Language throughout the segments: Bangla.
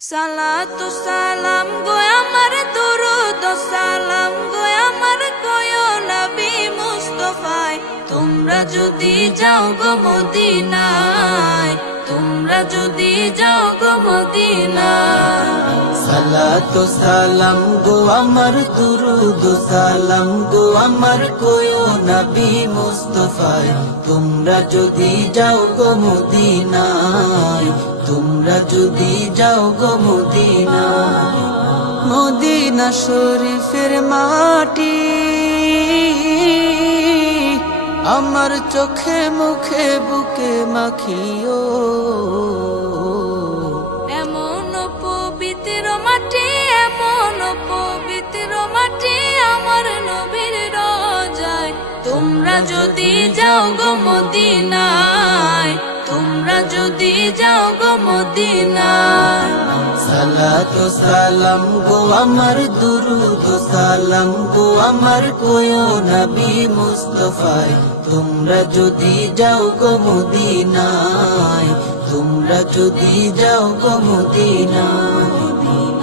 সালাতু সালাম গো আমার দুরুদ সালাম গো আমার কয়ো নবী মুস্তাফায় তোমরা যদি যাও গো মদিনায় তোমরা যদি যাও গো মদিনায় সালাতু সালাম গো আমার দুরুদ সালাম গো আমার কয়ো নবী মুস্তাফায় তোমরা যদি যাও গো মদিনায় তোমরা যদি যাও গো মদিনায় মদিনা শরীফের মাটি আমার চোখে মুখে বুকে মাখিও এমন পবিত্র মাটি এমন পবিত্র মাটি আমার নবীর রোজায় তোমরা যদি যাও গো মদিনায় তোমরা যদি যাও গো মদিনায় সালাতু সালাম গো আমার দুরুদ সালাম গো আমার কয়ো নবী মুস্তাফায় তোমরা যদি যাও গো মদিনায় তোমরা যদি যাও গো মদিনায়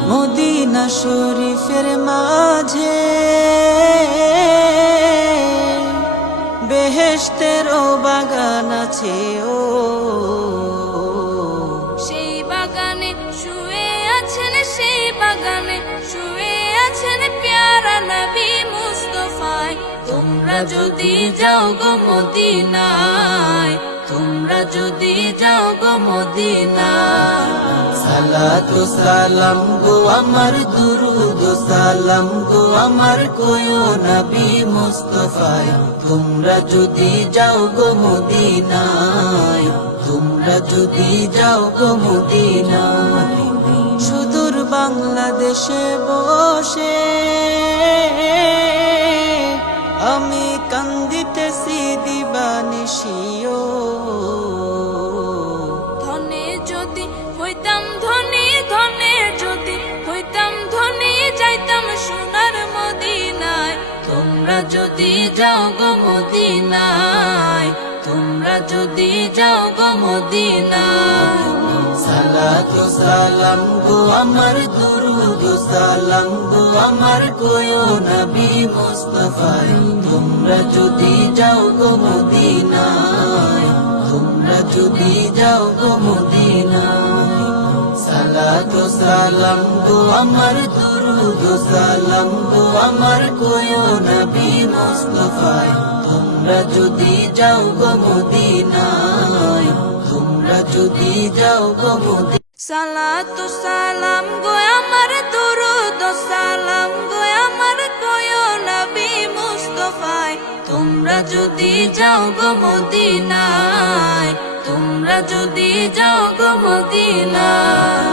মদিনা শরীফের মাঝে বেহেশতেরও বাগান আছে ও সেই বাগানে শুয়ে আছেন সেই বাগানে শুয়ে আছেন প্যারা নবী মুস্তাফায় তোমরা যদি যাও গো মদিনায় তোমরা যদি যাও গো মদিনায় সালাতু সালাম গো আমার দুরুদ সালাম গো আমার কয়ো নবী মুস্তাফায় তোমরা যদি যাও গো মদিনায় তোমরা যদি যাও গো মদিনায় সুদূর বাংলাদেশে বসে আমি কান্দিতেছি দিবানিশিও ধনে যদি হইতাম ধনী ধনে যদি হইতাম ধনী যাইতাম সোনার মদিনায় তোমরা যদি যাও গো মদিনায় তোমরা যদি যাও গো মদিনায় সালাতু সালাম গো আমার দুরুদ সালাম গো আমার কয়ো নবী মুস্তাফায় তোমরা যদি যাও গো মদিনায় তোমরা যদি যাও গো মদিনায় সালাতু সালাম গো আমার দুরুদ সালাম গো আমার কয়ো নবী মুস্তাফায় তোমরা যদি যাও গো মদিনায় তোমরা যদি যাও গো মদিনায় সালাতু সালাম গো আমার দুরুদ সালাম গো আমার কয়ো নবী মুস্তাফায় তোমরা যদি যাও গো মদিনায় তোমরা যদি যাও গো মদিনায়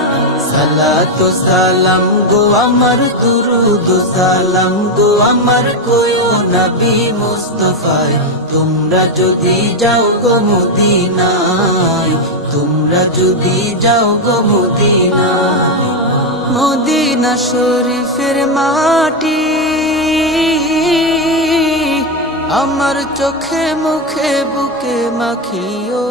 সালাতু সালাম গো আমার দুরুদ সালাম গো আমার কয়ো নবী মুস্তাফায় তোমরা যদি যাও গো মদিনায় তোমরা যদি যাও গো মদিনায় মদিনা শরীফের মাটি আমার চোখে মুখে বুকে মাখিও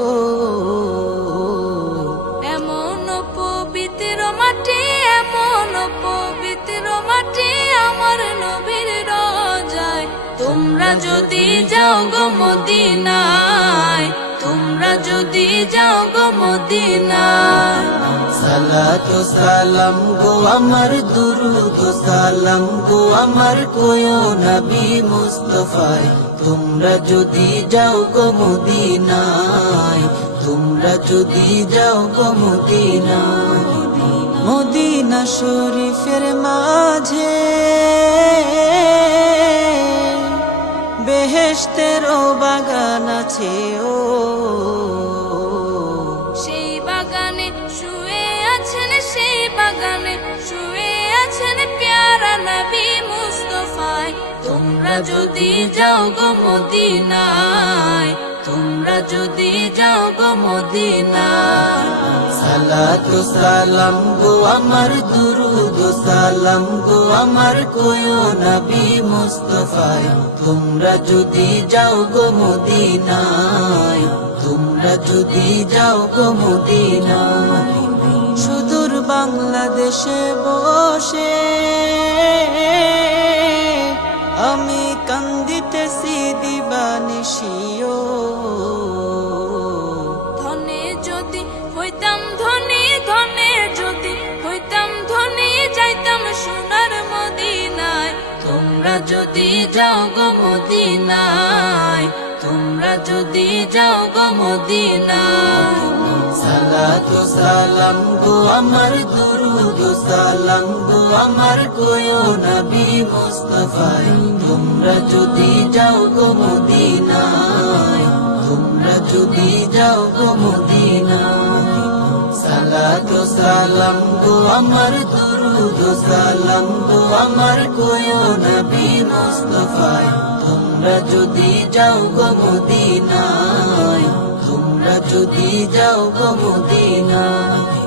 এমন পবিত্র মাটি এমন পবিত্র মাটি আমার নবীর রোজায় তোমরা যদি যাও গো মদিনায় তোমরা যদি যাও গো মদিনায় সালাতু সালাম গো আমার দুরুদ সালাম গো আমার কয়ো নবী মুস্তাফায় তোমরা যদি যাও গো মদিনায় তোমরা যদি যাও গো মদিনায় মদিনা শরীফের মাঝে বেহেশতেরও বাগান আছে ও সেই বাগানে শুয়ে আছেন সেই বাগানে শুয়ে আছেন প্যারা নবী মুস্তাফায় তোমরা যদি যাও গো মদিনায় তোমরা যদি যাও গো মদিনায় সালাতু সালাম গো আমার দুরুদ সালাম গো আমার কয়ো নবী মুস্তাফায় তোমরা যদি যাও গো মদিনায় তোমরা যদি যাও গো মদিনায় সুদূর বাংলাদেশে বসে আমি কান্দিতেছি দিবানিশিও। ধনে যদি হইতাম ধনী, ধনে যদি হইতাম ধনী, যাইতাম সোনার মদিনায়। তোমরা যদি যাও গো মদিনায়, তোমরা যদি যাও গো মদিনায়। সালাতু সালাম গো আমার, দুরুদ সালাম গো আমার, কোয়ো নবী মুস্তাফায়। তোমরা যদি যাও গো মদিনায়, তোমরা যদি যাও গো মদিনায়। সালাতু সালাম গো আমার, দুরুদ সালাম গো আমার, কোয়ো নবী মুস্তাফায়। তোমরা যদি যাও গো মদিনায়, তোমরা যদি যাও গো মদিনায়।